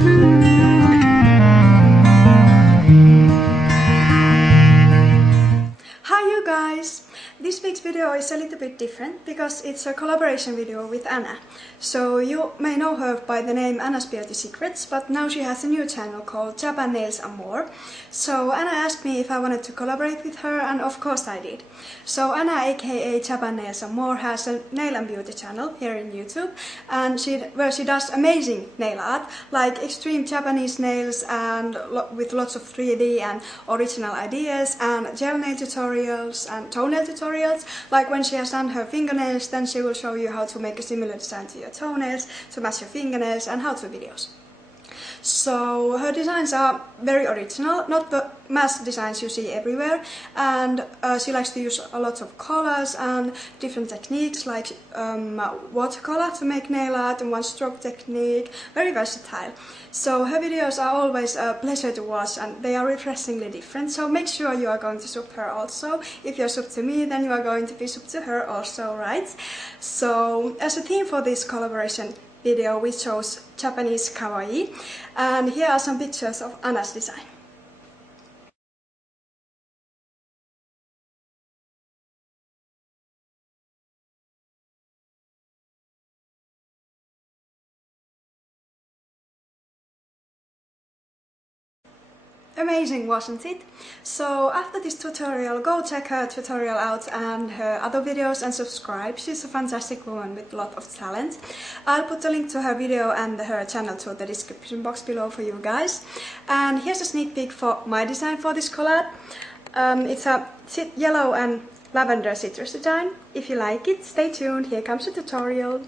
Hi you guys! This week's video is a little bit different because it's a collaboration video with Anna. So you may know her by the name Anna's Beauty Secrets, but now she has a new channel called Japan Nails and More. So Anna asked me if I wanted to collaborate with her, and of course I did. So Anna, aka Japan Nails and More, has a nail and beauty channel here in YouTube, and where she does amazing nail art, like extreme Japanese nails and with lots of 3D and original ideas, and gel nail tutorials and toenail tutorials. Like when she has done her fingernails, then she will show you how to make a similar design to your toenails, to match your fingernails, and how-to videos. So her designs are very original, not the mass designs you see everywhere, and she likes to use a lot of colors and different techniques, like watercolor to make nail art and one-stroke technique, very versatile. So her videos are always a pleasure to watch, and they are refreshingly different, so make sure you are going to sub her also. If you're sub to me, then you are going to be sub to her also, right? So as a theme for this collaboration video, we chose Japanese kawaii, and here are some pictures of Anna's design. Amazing, wasn't it? So after this tutorial, go check her tutorial out and her other videos and subscribe. She's a fantastic woman with a lot of talent. I'll put a link to her video and her channel to the description box below for you guys. And here's a sneak peek for my design for this collab. It's a yellow and lavender citrus design. If you like it, stay tuned. Here comes the tutorial.